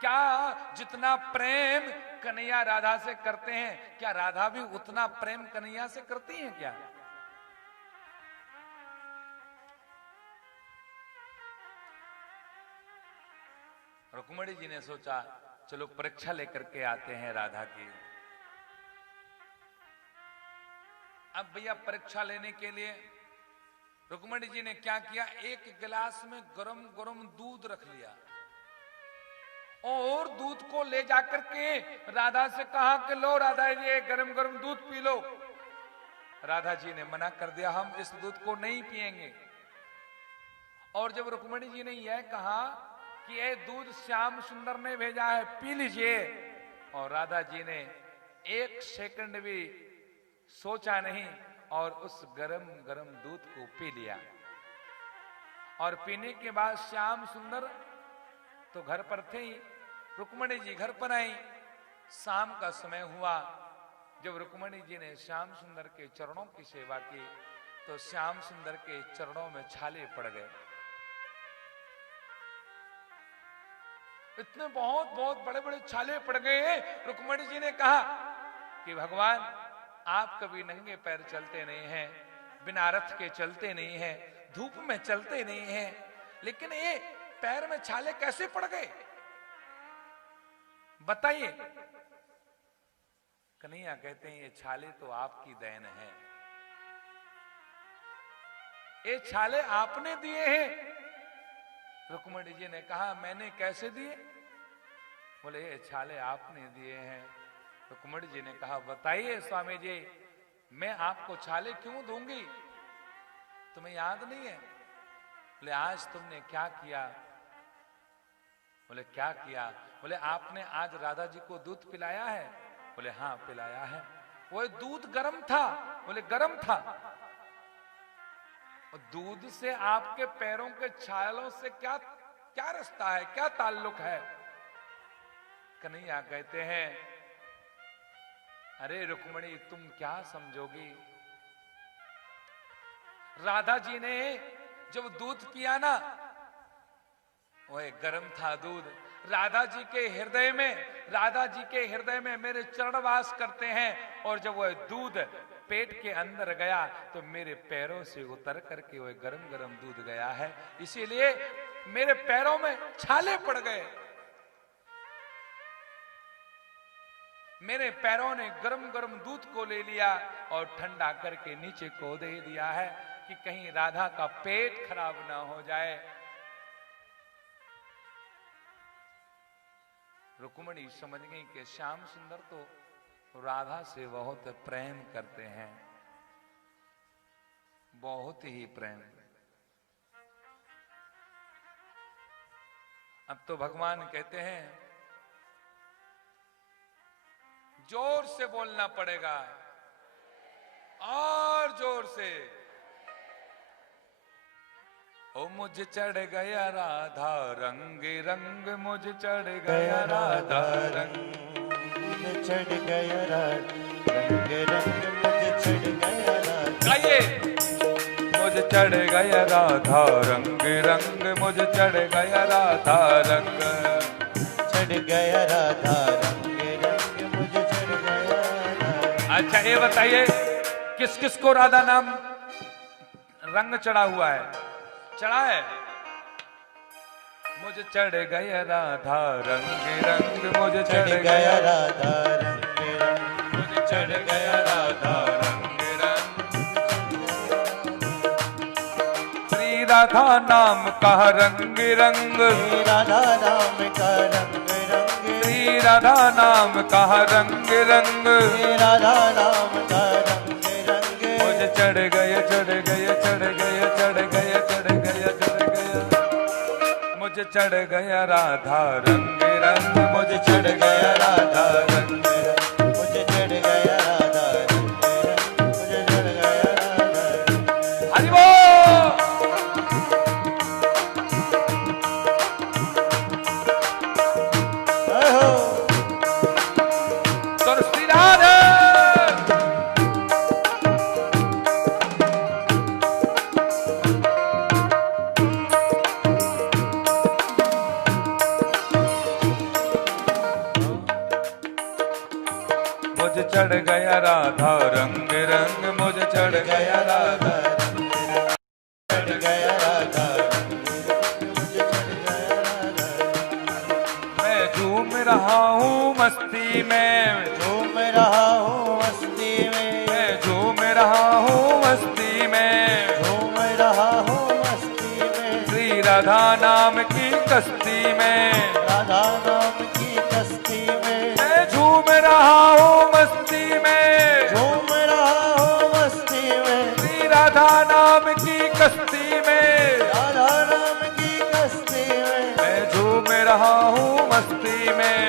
क्या जितना प्रेम कन्हैया राधा से करते हैं, क्या राधा भी उतना प्रेम कन्हैया से करती हैं क्या? रुक्मणी जी ने सोचा चलो परीक्षा लेकर के आते हैं राधा की। अब भैया परीक्षा लेने के लिए रुक्मणी जी ने क्या किया, एक गिलास में गरम गरम दूध रख लिया और दूध को ले जाकर के राधा से कहा कि लो राधा ये गरम गरम दूध पी लो। राधा जी ने मना कर दिया, हम इस दूध को नहीं पिएंगे। और जब रुक्मणी जी ने यह कहा कि यह दूध श्याम सुंदर ने भेजा है, पी लीजिए, और राधा जी ने एक सेकंड भी सोचा नहीं और उस गरम गरम दूध को पी लिया। और पीने के बाद श्याम सुंदर तो घर पर थे ही, रुक्मणी जी घर पर आई। शाम का समय हुआ, जब रुक्मणी जी ने श्याम सुंदर के चरणों की सेवा की तो श्याम सुंदर के चरणों में छाले पड़ गए। इतने बहुत बहुत बड़े बड़े छाले पड़ गए। रुक्मणी जी ने कहा कि भगवान आप कभी नंगे पैर चलते नहीं हैं, बिना रथ के चलते नहीं हैं, धूप में चलते नहीं हैं, लेकिन ये पैर में छाले कैसे पड़ गए बताइए। कन्हैया कहते हैं ये छाले तो आपकी देन है, ये छाले आपने दिए हैं। रुक्मणी जी ने कहा मैंने कैसे दिए? बोले ये छाले आपने दिए हैं। रुक्मणी जी ने कहा बताइए स्वामी जी, मैं आपको छाले क्यों दूंगी, तुम्हें याद नहीं है? बोले आज तुमने क्या किया? बोले क्या किया? बोले आपने आज राधा जी को दूध पिलाया है? बोले हाँ पिलाया है। वो दूध गर्म था? बोले गर्म था। दूध से आपके पैरों के छालों से क्या क्या रिश्ता है, क्या ताल्लुक है? कन्हैया कहते हैं अरे रुक्मणी तुम क्या समझोगी, राधा जी ने जब दूध पिया ना, वह गर्म था दूध। राधा जी के हृदय में मेरे चरणवास करते हैं, और जब वह दूध पेट के अंदर गया तो मेरे पैरों से उतर करके वह गरम गरम दूध गया है, इसीलिए मेरे पैरों में छाले पड़ गए। मेरे पैरों ने गरम गरम दूध को ले लिया और ठंडा करके नीचे को दे दिया है कि कहीं राधा का पेट खराब ना हो जाए। रुक्मणी समझ गई कि श्याम सुंदर तो राधा से बहुत प्रेम करते हैं, बहुत ही प्रेम। अब तो भगवान कहते हैं जोर से बोलना पड़ेगा, और जोर से। ओ मुझे चढ़ गया राधा रंग रंग, मुझे चढ़ गया राधा रंग, मुझे चढ़ गया राधा रंग रंग, मुझे चढ़ गया राधा। गाइए, मुझे चढ़ गया राधा रंग रंग, मुझे चढ़ गया राधा रंग, चढ़ गया राधा रंग रंग, मुझे चढ़ गया राधा। अच्छा ये बताइए किस किस को राधा नाम रंग चढ़ा हुआ है? चढ़ा है? मुझे चढ़ गया राधा रंग रंग, मुझे चढ़ गया राधा रंग रंग, मुझे चढ़ गया राधा रंग रंग। श्री राधा नाम का रंग रंग, श्री राधा नाम का रंग रंग, श्री राधा नाम का रंग रंग, श्री राधा नाम का रंग रंग। मुझे चढ़ गया चढ़ गया चढ़ गया चढ़ गया चढ़ गया चढ़ गया, मुझे चढ़ गया राधा रंग रंग, मुझे चढ़ गया राधा रंग रंग, मुझे चढ़ गया राधा रंग रंग, मुझे चढ़ गया राधा रंग। हरि बोल। तो श्री राधा मुझे चढ़ गया राधा रंग रंग, मुझे चढ़ गया राधा रंग, चढ़ गया राधा मैं झूम रहा हूँ मस्ती में, झूम रहा हूँ मस्ती में, मैं झूम रहा हूँ मस्ती में, झूम रहा हूँ मस्ती में, श्री राधा नाम की कश्ती में, राधा नाम की कश्ती में, मैं झूम रहा हूँ मस्ती में, झूम रहा हूँ मस्ती में, श्री राधा नाम की कश्ती में, राधा नाम की कश्ती में, मैं झूम रहा हूँ मस्ती में,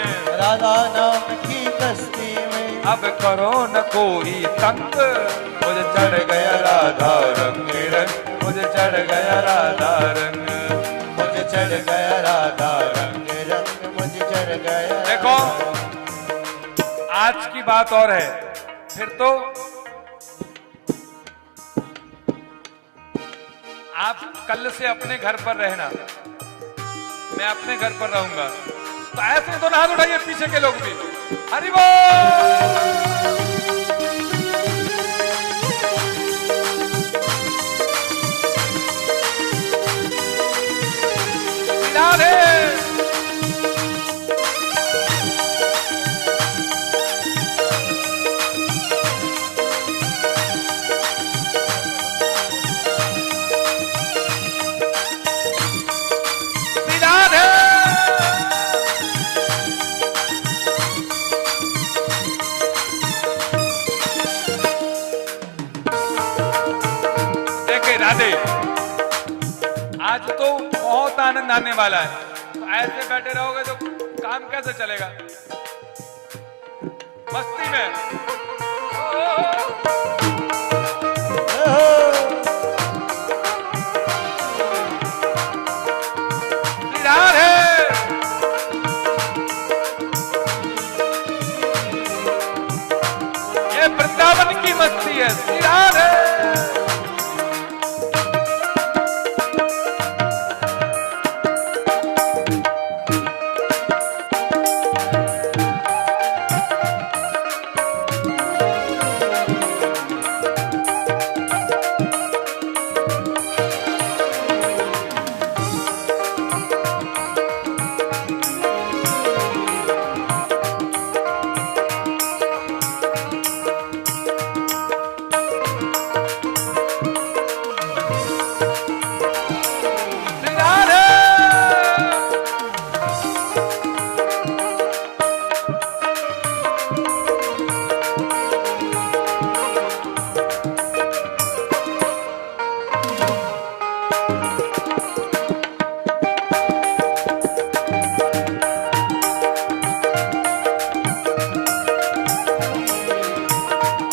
राधा नाम की कश्ती में। अब करो न कोई तंग, मुझे चढ़ गया राधा रंग रंग, मुझे चढ़ गया राधा रंग, मुझे चढ़ गया राधा रंग रंग, मुझे चढ़ गया। देखो आज की बात और है, फिर तो आप कल से अपने घर पर रहना, मैं अपने घर पर रहूंगा, तो ऐसे तो हाथ उठाइए पीछे के लोग भी, हरि बोल। राधे राधे देखे राधे, आज तो बहुत आनंद आने वाला है, तो ऐसे बैठे रहोगे तो काम कैसे चलेगा मस्ती में। राधे ये वृंदावन की मस्ती है, श्री राधे।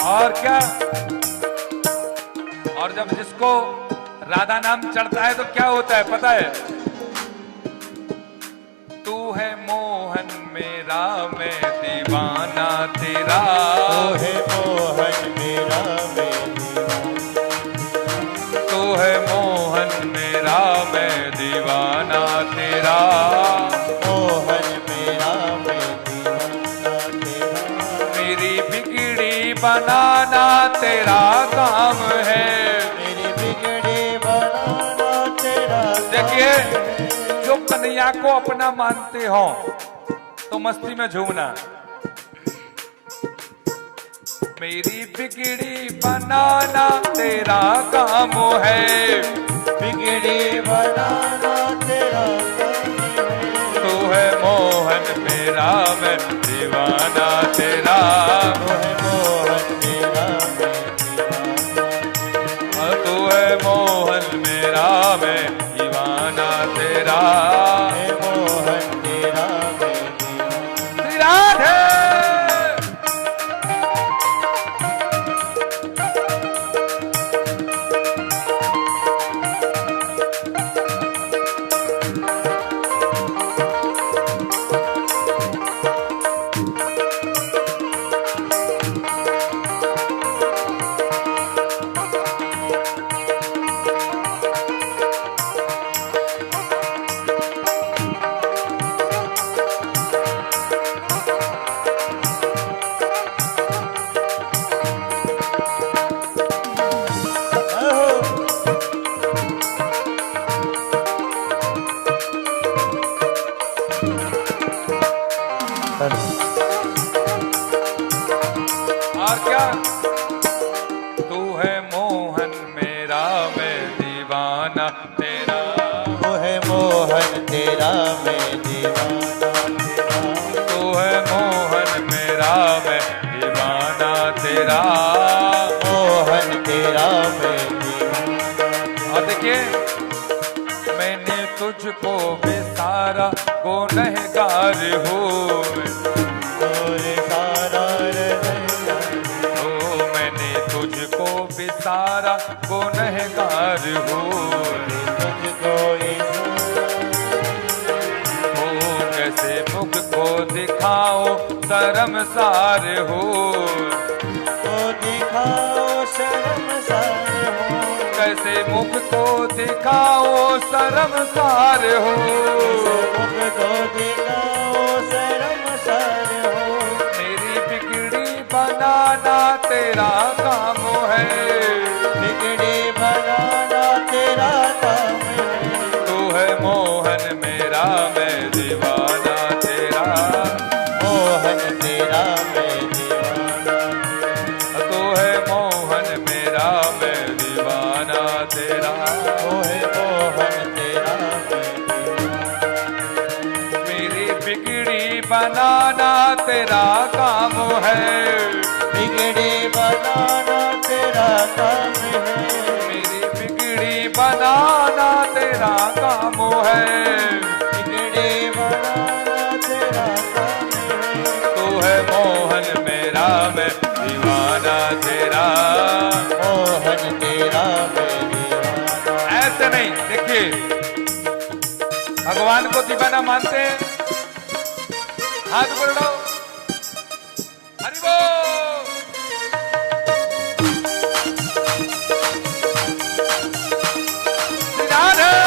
और क्या, और जब जिसको राधा नाम चढ़ता है तो क्या होता है पता है? तू है मोहन मेरा, मैं दीवाना तेरा, तू है मोहन मेरा, मैं दीवाना, तू है मोहन मेरा, मैं दीवाना तेरा, मोहन मेरा, मैं दीवाना तेरा, मेरी बिगड़ी बनाना तेरा काम है। मेरी बिगड़ी बनाना तेरा। देखिए, जो कन्हैया को अपना मानते हो तो मस्ती में झूमना। मेरी बिगड़ी बनाना तेरा काम है, बिगड़ी बनाना तेरा काम है। तू है मोहन मेरा, मैं दीवाना तेरा, तू है मोहन मेरा, मैं दीवाना, तू है मोहन मेरा, मैं दीवाना तेरा। है मोहन तेरा, मैं दीवाना। श्री राधे और क्या? तू है मोहन मेरा, मैं दीवाना तेरा। तू है मोहन तेरा, मैं दीवाना तेरा। तू है मोहन मेरा, मैं दीवाना तेरा। मोहन तेरा, मैं दीवाना। और देखिए, मैंने तुझको बेसारा गुनहगार हूँ। तोरे सारा ओ मैंने तुझको बेसारा गुनहगार हूँ। तुझको ओ कैसे मुख को दिखाओ शर्मसार हो। दिखाओ शर्मसार हो। कैसे मुख को दिखाओ शर्मसार हो। मुख को दिखाओ शर्मसार हो। मेरी बिगड़ी बनाना तेरा काम है। बिगड़ी बनाना तेरा काम है। तू है मोहन मेरा, मैं दीवाना तेरा। मोहन तेरा, मैं दीवाना। तू है मोहन मेरा, मैं दीवाना तेरा। वो है मोहन तेरा, मैं दीवाना। मेरी बिगड़ी बनाना तेरा काम है। बिगड़ी बनाना तेरा काम है। मेरी बिगड़ी बनाना तेरा काम है। बिगड़ी बनाना तेरा काम है। तू है मोहन मेरा, मैं दीवाना तेरा। मोहन तेरा, मैं दीवाना। ऐसे नहीं, देखिए, भगवान को दीवाना मानते हैं, हाथ बढ़ाओ, हरि बोल। श्री राधे।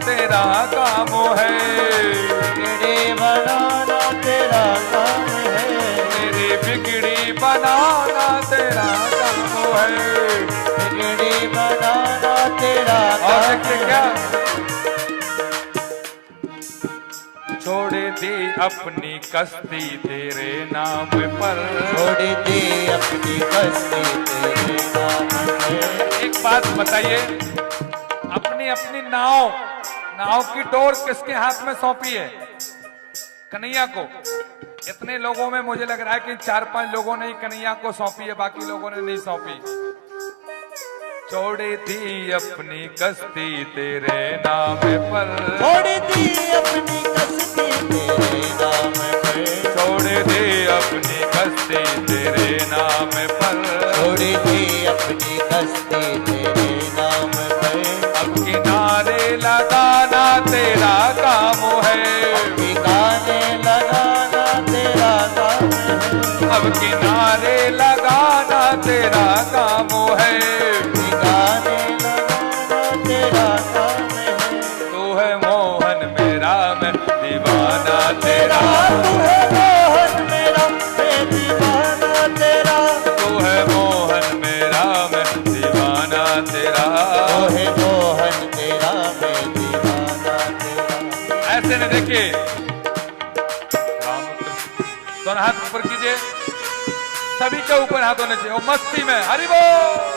तेरा काम है, बिगड़ी बनाना तेरा काम है, तेरी बिगड़ी बनाना तेरा काम है। बिगड़ी बनाना तेरा और काम देखिए क्या, छोड़ दी अपनी कश्ती तेरे नाम पर, छोड़ दी अपनी कश्ती तेरे नाम पे। एक बात बताइए, अपनी अपनी नाव की डोर किसके हाथ में सौंपी है? कन्हैया को। इतने लोगों में मुझे लग रहा है कि 4-5 लोगों ने ही कन्हैया को सौंपी है, बाकी लोगों ने नहीं सौंपी। छोड़ दी अपनी कश्ती तेरे नाम पर, छोड़ दी अपनी कश्ती तेरे नाम पे, छोड़ दी अपनी कश्ती तेरे नाम पर, छोड़ दी अपनी कश्ती तेरे नाम पे। अब किनारे लगाना तेरा काम है, ठिकाने लगाना तेरा काम है, अब किनारे लगाना तेरा काम है। ठिकाने लगाना तेरा काम है। तू है मोहन मेरा, मैं दीवाना तेरा। तू है मोहन मेरा, मैं दीवाना तेरा। तू है मोहन मेरा, देखिए दोनों हाथ ऊपर कीजिए, सभी के ऊपर हाथ होने चाहिए, वो मस्ती में हरि बोल।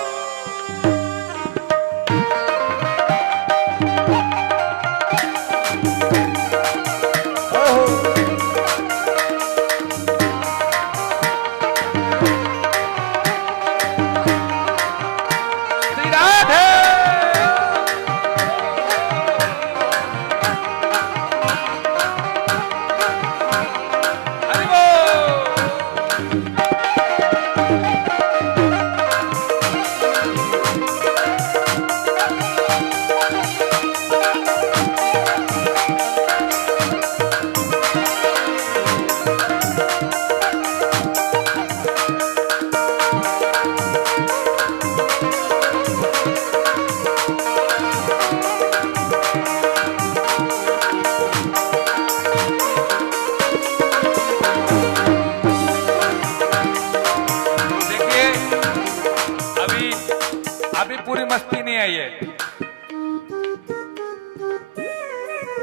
पूरी मस्ती नहीं आई है,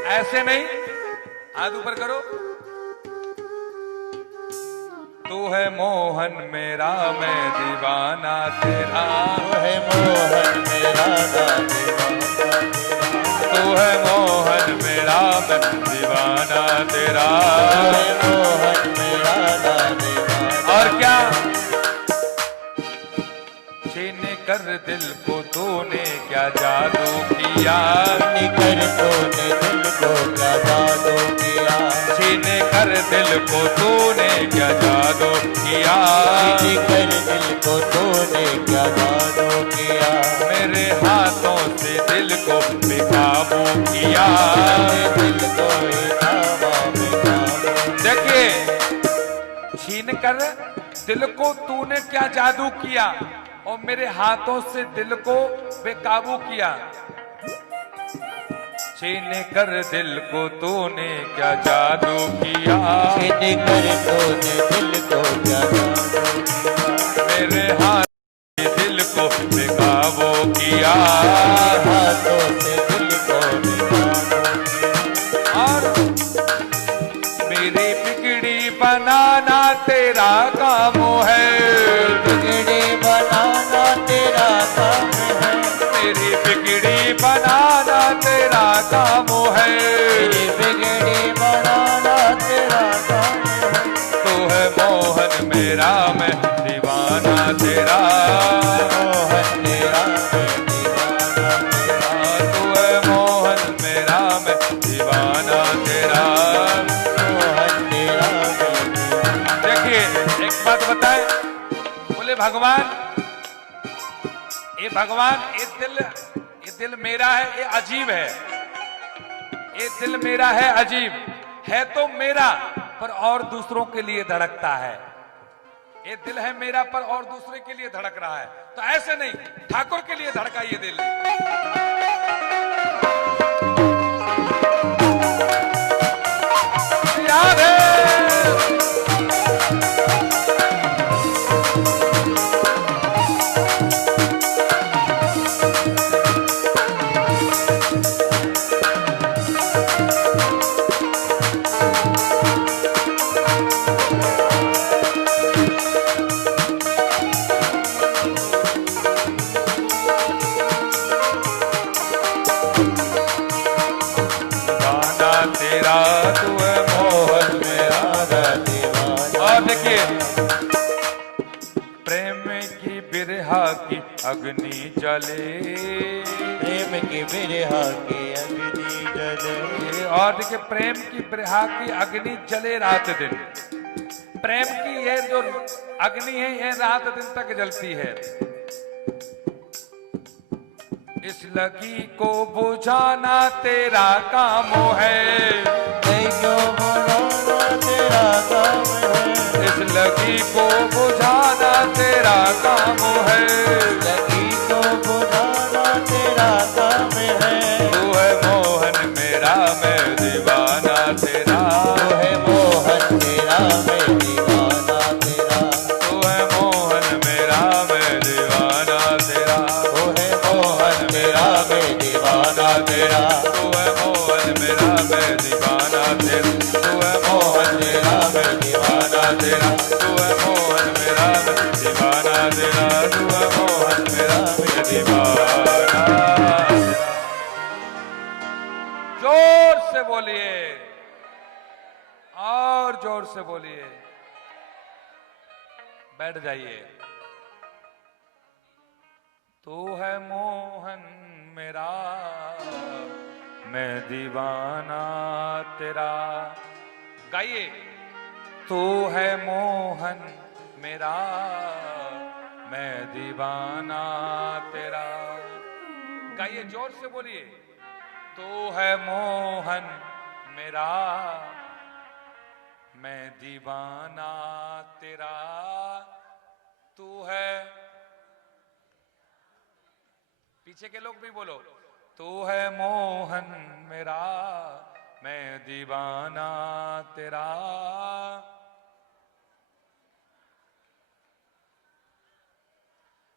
ऐसे नहीं, हाथ ऊपर करो। तू है मोहन मेरा मैं दीवाना तेरा, तू है मोहन मेरा दीवाना, तू है मोहन मेरा मैं दीवाना तेरा, मोहन मेरा दीवाना। और क्या छीन कर दिल को तूने क्या जादू किया, कर तूने दिल को क्या जादू किया, छीन कर दिल को तूने क्या जादू किया, कर दिल को तूने क्या जादू किया, मेरे हाथों से दिल को बेकाबू किया, दिल को बेकाबू। देखिए छीन कर दिल को तूने क्या जादू किया और मेरे हाथों से दिल को बेकाबू किया, छीन कर दिल को तूने क्या जादू किया, छीन कर तूने दिल को क्या जादू किया, मेरे हाथ से दिल को बेकाबू किया, हाथों से दिल को बेकाबू किया। और मेरी बिगड़ी बनाना तेरा काम है, बिगड़ी बनाना तेरा काम है, मेरी बिगड़ी बनाना तेरा काम है, मेरी बिगड़ी बनाना तेरा काम है। तू है मोहन मेरा मैं दीवाना तेरा, मोहन मेरा मैं दीवाना तेरा, तू है मोहन मेरा मैं दीवाना तेरा। मोहन मेरा मैं दीवाना। देखिए एक बात बताए, बोले भगवान ये दिल मेरा है, ये अजीब है, ये दिल मेरा है अजीब है तो मेरा पर और दूसरों के लिए धड़कता है, ये दिल है मेरा पर और दूसरे के लिए धड़क रहा है, तो ऐसे नहीं, ठाकुर के लिए धड़का ये दिल। याद है तेरा, तू है मोहन मेरा दीवाना। और देखिए प्रेम की बिरहा की अग्नि जले, प्रेम की बिरहा की अग्नि जले, और देखिए प्रेम की बिरहा की अग्नि जले रात दिन, प्रेम की ये जो अग्नि है ये रात दिन तक जलती है, इस लगी को बुझाना तेरा काम है, क्यों बुझाना तेरा काम है, इस लगी को बुझाना तेरा काम है, लगी को बुझाना तेरा काम है। तू है मोहन मेरा मैं दीवाना तेरा, तू है मोहन मेरा मैं दीवाना तेरा, तू है मोहन मेरा मैं दीवाना तेरा, तू है मोहन मेरा मैं दीवाना तेरा, तू है मोहन मेरा मैं दीवाना तेरा। तेरा तू है मोहन मेरा मैं दीवाना। जोर से बोलिए और जोर से बोलिए। बैठ जाइए। तू है मोहन मेरा मैं दीवाना तेरा। गाइए। तू है मोहन मेरा मैं दीवाना तेरा। गाइए जोर से बोलिए। तू है मोहन मेरा मैं दीवाना तेरा। तू है। पीछे के लोग भी बोलो। तू है मोहन मेरा मैं दीवाना तेरा।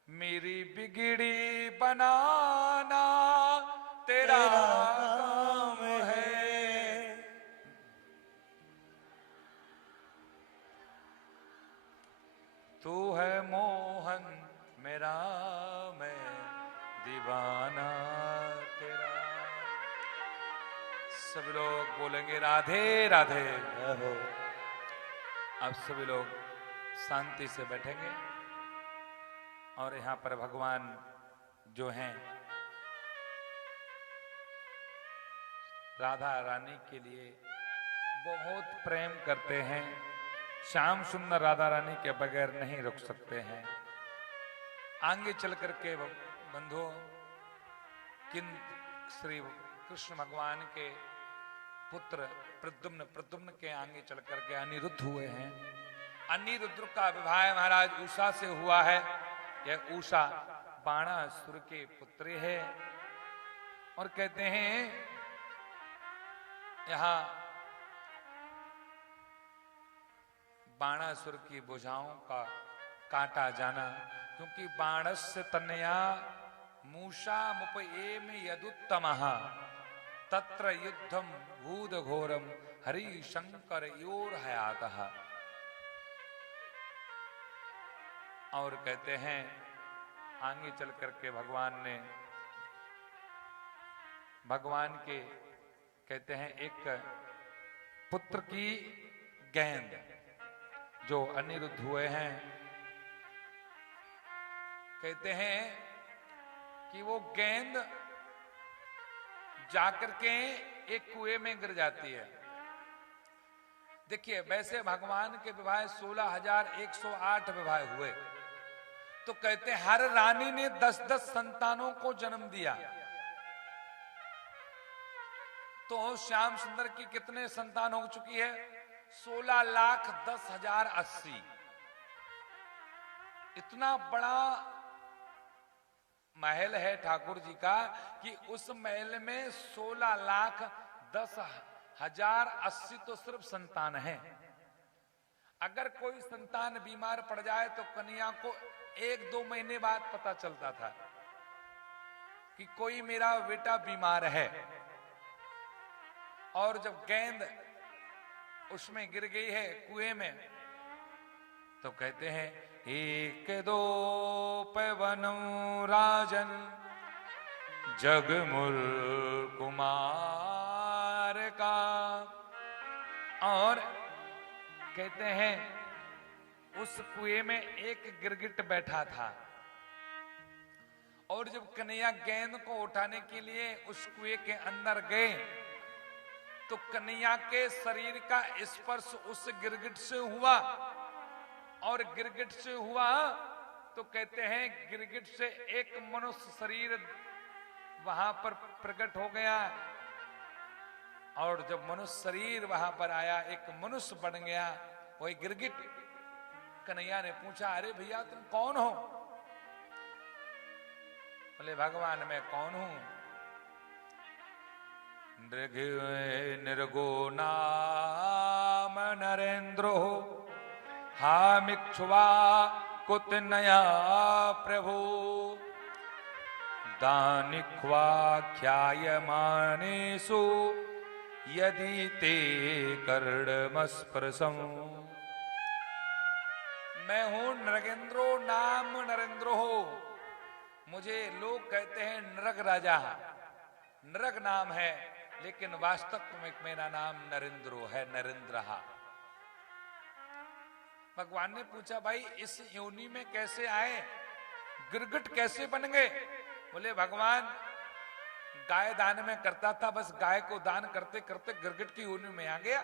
मेरी बिगड़ी बनाना तेरा काम है। तू है मोहन मेरा मैं दीवाना तेरा। सभी लोग बोलेंगे राधे राधे। अब सभी लोग शांति से बैठेंगे और यहाँ पर भगवान जो हैं राधा रानी के लिए बहुत प्रेम करते हैं। श्याम सुंदर राधा रानी के बगैर नहीं रुक सकते हैं। आगे चल करके बंधुओं किन श्री कृष्ण भगवान के पुत्र प्रद्युम्न के आगे चल करके अनिरुद्ध हुए हैं। अनिरुद्ध का विवाह महाराज उषा से हुआ है। यह उषा बाणासुर के पुत्री है। और कहते हैं यहां बाणासुर की भुजाओं का काटा जाना, क्योंकि बाणस्य तनया मूषा मुपएम यदुत्तमः तत्र युद्धम भूद घोरम हरि शंकर योर हयातः। और कहते हैं आगे चल करके भगवान के कहते हैं एक पुत्र की गेंद जो अनिरुद्ध हुए हैं, कहते हैं कि वो गेंद जाकर के एक कुएं में गिर जाती है। देखिए वैसे भगवान के विवाह 16,108 विवाह हुए, तो कहते हैं हर रानी ने 10-10 संतानों को जन्म दिया। तो श्याम सुंदर की कितने संतान हो चुकी है? 16,10,080। इतना बड़ा महल है ठाकुर जी का कि उस महल में 16,10,080 तो सिर्फ संतान है। अगर कोई संतान बीमार पड़ जाए तो कन्या को 1-2 महीने बाद पता चलता था कि कोई मेरा बेटा बीमार है। और जब गेंद उसमें गिर गई है कुएं में, तो कहते हैं 1-2 पवनौ राजन जगमुल कुमार का। और कहते हैं उस कुएं में एक गिरगिट बैठा था, और जब कन्हैया गेंद को उठाने के लिए उस कुएं के अंदर गए तो कन्हैया के शरीर का स्पर्श उस गिरगिट से हुआ, और गिरगिट से हुआ तो कहते हैं गिरगिट से एक मनुष्य शरीर वहां पर प्रकट हो गया। और जब मनुष्य शरीर वहां पर आया, एक मनुष्य बन गया वही गिरगिट। कन्हैया ने पूछा, अरे भैया तुम कौन हो? बोले भगवान मैं कौन हूं? निर्गो नाम नरेंद्रो हामिक्ष्वा कुतनया प्रभु दानिख्वाख्यायमानेषु यदि ते कर्णमस्पृशम्। मैं हूं नरेंद्रो नाम मुझे लोग कहते हैं नरक राजा, नरक नाम है, लेकिन वास्तव में मेरा नाम नरेंद्रो है, नरेंद्र। भगवान ने पूछा भाई इस योनि में कैसे आए, गिरगिट कैसे बन गए? बोले भगवान गाय दान में करता था, बस गाय को दान करते करते गिरगिट की योनि में आ गया।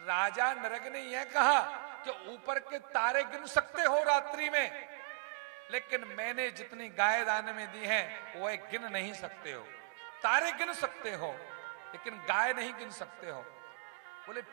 राजा नरक ने यह कहा कि ऊपर के तारे गिन सकते हो रात्रि में, लेकिन मैंने जितनी गाय दान में दी है वह गिन नहीं सकते हो। तारे गिन सकते हो लेकिन गाय नहीं गिन सकते हो। बोले